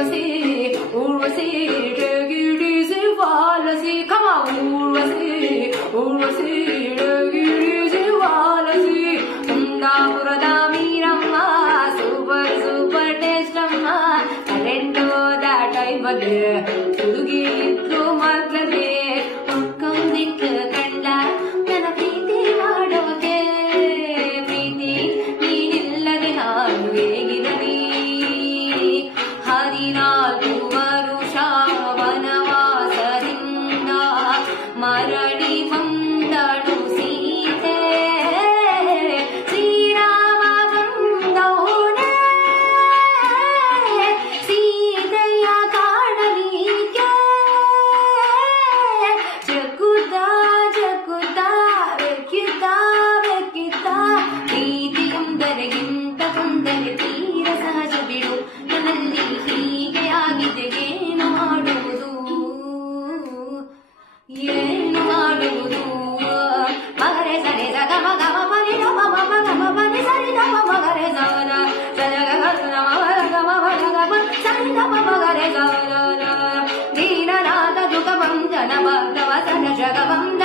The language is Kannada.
Urvasi, Urvasi, take it easy, Valasi, come on, Urvasi, Urvasi, take it easy, Valasi, Undapurada Meerama, super, super taste amma, talento that time again, Tudugi itlu matlade, Ukkam dik kanda, Nana Preeti madoke, Preeti, Neenillade haanu ಹೇಗಿರಲಿ ಹದಿನಾಲ್ಕು ವರುಷ ವನವಾಸದಿಂದ ಮರಳಿ ಬಂದಳು ಸೀತೆ ಶ್ರೀರಾಮ ಬಂದವನೇ ಸೀತೆಯ ಕಾಣಲಿಕ್ಕೆ ಜಗುತ್ತ ಜಗುತ್ತ ಬೆಕ್ಕಿತ ಬೆಕ್ಕಿತ ಪ್ರೀತಿಯೊಂದರಿಗಿಂತ ತೊಂದರೆ ತೀರ ಸಹಜ ಬಿಡು ನನ್ನಲ್ಲಿ ಹೀಗೆ ಆಗಿದೆ ಏನು ಮಾಡುವುದು ಏನು ಮಾಡುವುದು ಮಗರೆ ಸರಿ ಸಗ ಮಗ ಮನಿ ಗಮ ಮಮ ಗಮ ಮನಿ ಸರಿ ಗಮ ಮಗರೆ ಸವರ ಸರಗ ಗಮ ಮಗ ಸರಿ ಗಮ ಮಗರೆ ಸವರ ದೀನನಾಥ ದುಃಖ ಭಂಜನ ಭಕ್ತವ ಸನ ಜಗವಂತ